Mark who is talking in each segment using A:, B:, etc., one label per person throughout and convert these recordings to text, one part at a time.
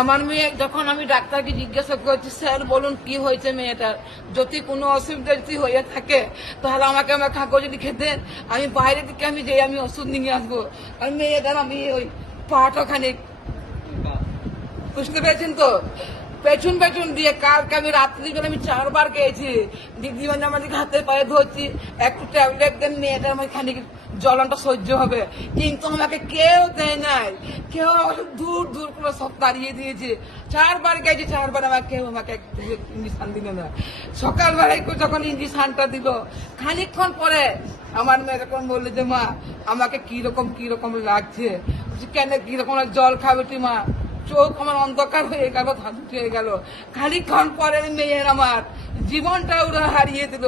A: আমার মেয়ে, যখন আমি ডাক্তারকে জিজ্ঞাসা করছি, স্যার, বলুন কি হয়েছে মেয়েটার যদি কোনো অসুবিধা যদি হয়ে থাকে, তাহলে আমাকে আমার কাকু যদি খেতেন আমি বাইরে থেকে আমি যেই আমি ওষুধ নিয়ে আসব। আর মেয়েটার আমি ওই পাহাড় ওখানে বুঝতে পেরেছেন তো? পেছন পেছন দিয়ে কালকে আমি রাত্রিবেলা আমি চারবার গেছি। দিদি মানে আমাদের হাতে পায়ে ধরছি। একটু ট্যাবলেট দেন মেয়েটার আমার খানিক জ্বলনটা সহ্য হবে। কিন্তু আমাকে কেউ দেয় নাই। কেউ আমাকে দূর দূর করে সব তাড়িয়ে দিয়েছে। চারবার গেছি, চারবার আমার কেউ আমাকে ইঞ্জেকশন দিল না। সকালবেলায় যখন ইঞ্জেকশনটা দিল, খানিকক্ষণ পরে আমার মেয়ে যখন বলল যে, মা, আমাকে কি রকম কি রকম লাগছে কেন কীরকম? জল খাবে তুই, মা। চোখ আমার অন্ধকার হয়ে গেল ধাঁধুট হয়ে গেল। খানিকক্ষণ পরে মেয়ের আমার জীবনটা ওরা হারিয়ে দিল।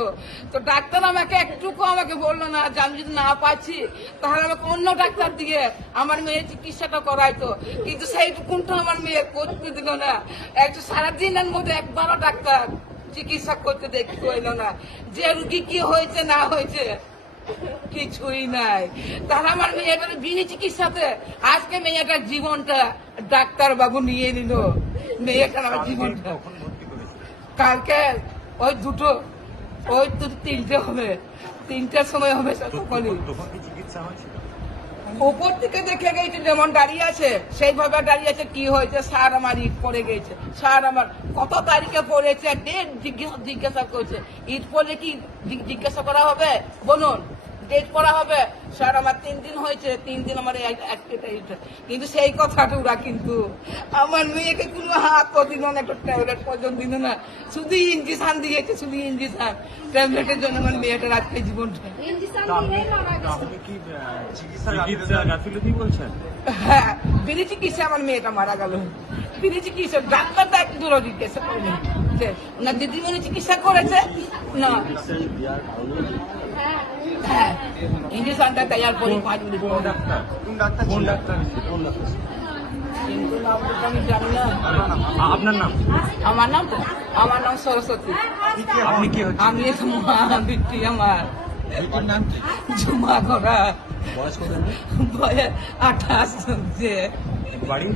A: তো ডাক্তার আমাকে একটুকু আমাকে বলল না, যে আমি যদি না পাচ্ছি, তাহলে আমাকে অন্য ডাক্তার দিয়ে আমার মেয়ের চিকিৎসাটা করাইতো। কিন্তু সেইটুকুনটা আমার মেয়ে করতে দিল না। একটু সারাদিনের মধ্যে একবারও ডাক্তার চিকিৎসা করতে দেখতে এলো না। যে রুগী কি হয়েছে, না হয়েছে, কিছুই নাই। তাহলে আমার মেয়েটার বিনি চিকিৎসাতে আজকে মেয়েটার জীবনটা ডাক্তার বাবু নিয়ে নিল। আমার জীবনটা। কালকে ওই দুটো ওই দুটো তিনটে হবে। তিনটের সময় হবে তখনই উপর থেকে দেখে গেছে যেমন দাঁড়িয়ে আছে সেইভাবে দাঁড়িয়ে আছে। কি হয়েছে? সার আমার ইট পড়ে গেছে। সার আমার কত তারিখে পড়েছে? ডেট জিজ্ঞাসা জিজ্ঞাসা করছে। ইট পড়লে কি জিজ্ঞাসা করা হবে? বলুন। ডেট করা হবে স্যার আমার তিন দিন হয়েছে তিন দিন আমার কিন্তু সেই কথাটা ওরা কিন্তু আমার মেয়েকে কোনো হাত দিল না একটা ট্যাবলেট পর্যন্ত দিল না। শুধু ইঞ্জেকশন দিয়েছে শুধু ইঞ্জেকশন। ট্যাবলেটের জন্য আমার মেয়েটার আজকে জীবনটা
B: আপনি চিকিৎসা
A: হ্যাঁ বিনি চিকিৎসা আমার মেয়েটা মারা গেল। বিনি চিকিৎসা ডাক্তার ডাক দূর জিজ্ঞাসা করেনি। ওনার দিদিমণি চিকিৎসা করেছে? না। ইঞ্জেকশনটা দেওয়ার পরে পাঁচ মিনিট
B: কোন
A: পরে।
B: ডাক্তার কোন ডাক্তার কোন ডাক্তার কোন ডাক্তার
A: কিন্তু নামটা তো আমি জানি না
B: আপনার নাম
A: আমার নাম তো আমার নাম সরস্বতী
B: আপনি কি
A: আমি তো মা বিটি আমার
B: নাম কি
A: জমা করা
B: বয়স কত
A: বয়স আঠাশ যে
B: বাড়ি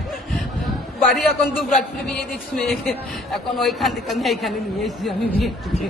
A: বাড়ি এখন দু রাত্রে বিয়ে দিচ্ছি মেয়েকে এখন ওইখান থেকে আমি এইখানে নিয়ে এসেছি আমি বিয়ে থেকে